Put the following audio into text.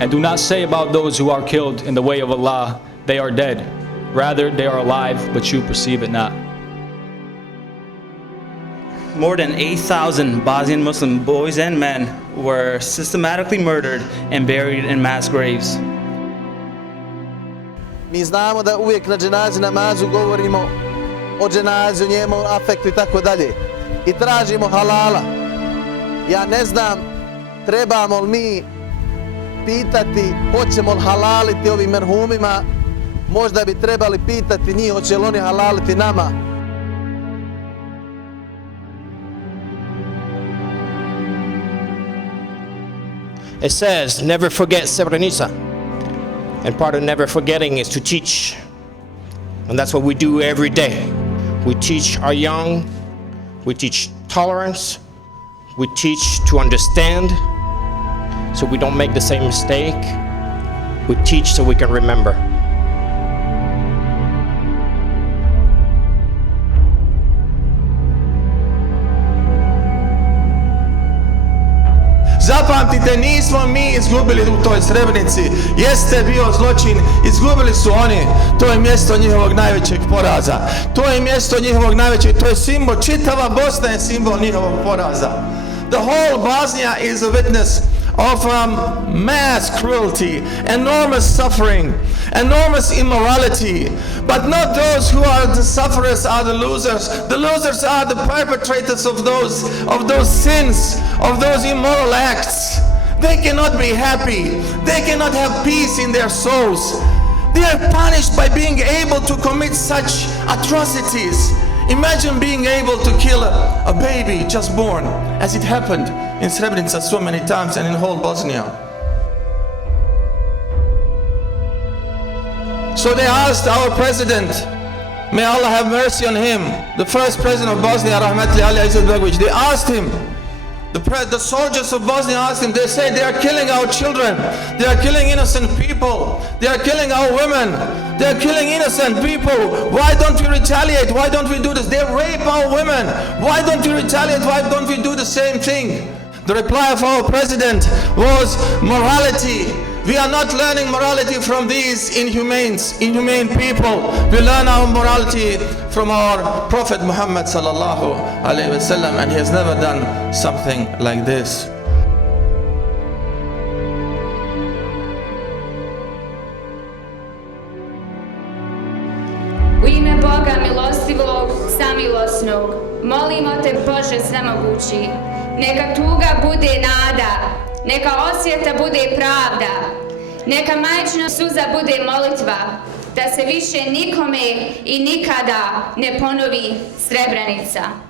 And do not say about those who are killed in the way of Allah, they are dead. Rather, they are alive, but you perceive it not. More than 8,000 Bosnian Muslim boys and men were systematically murdered and buried in mass graves. Mi znamo da uvijek na dženazi namazu govorimo o dženazi, o njemu afektu i tako dalje. I tražimo halala. Ja ne znam trebamo li mi pitati hoćemo li halaliti ovim merhumima, možda bi trebali pitati njih hoće li oni halaliti nama. It says, never forget Srebrenica. And part of never forgetting is to teach. And that's what we do every day. We teach our young, we teach tolerance, we teach to understand so we don't make the same mistake. We teach so we can remember. Zapamtite, nismo mi izgubili u toj Srebrenici. Jeste bio zločin, izgubili su oni. To je mjesto njihovog najvećeg poraza. To je mjesto njihovog najvećeg, to je simbol, čitava Bosna je simbol njihovog poraza. The whole Bosnia is a witness of mass cruelty, enormous suffering, enormous immorality. But not those who are the sufferers are the losers. The losers are the perpetrators of those sins, of those immoral acts. They cannot be happy. They cannot have peace in their souls. They are punished by being able to commit such atrocities. Imagine being able to kill a baby just born, as it happened in Srebrenica so many times and in whole Bosnia. So they asked our president, may Allah have mercy on him, the first president of Bosnia, Rahmetli Ali Izetbegović. They asked him, the soldiers of Bosnia asked him, they say they are killing our children, they are killing innocent people, they are killing our women, they are killing innocent people. Why don't we retaliate? Why don't we do this? They rape our women. Why don't we retaliate? Why don't we do the same thing? The reply of our president was morality. We are not learning morality from these inhumane people. We learn our morality from our Prophet Muhammad sallallahu alaihi wasallam, and he has never done something like this. U ime Boga milostivog, samilosnog, molimo te Bože svemogući, neka tuga bude nada, neka osveta bude pravda, neka majčina suza bude molitva, da se više nikome i nikada ne ponovi Srebrenica.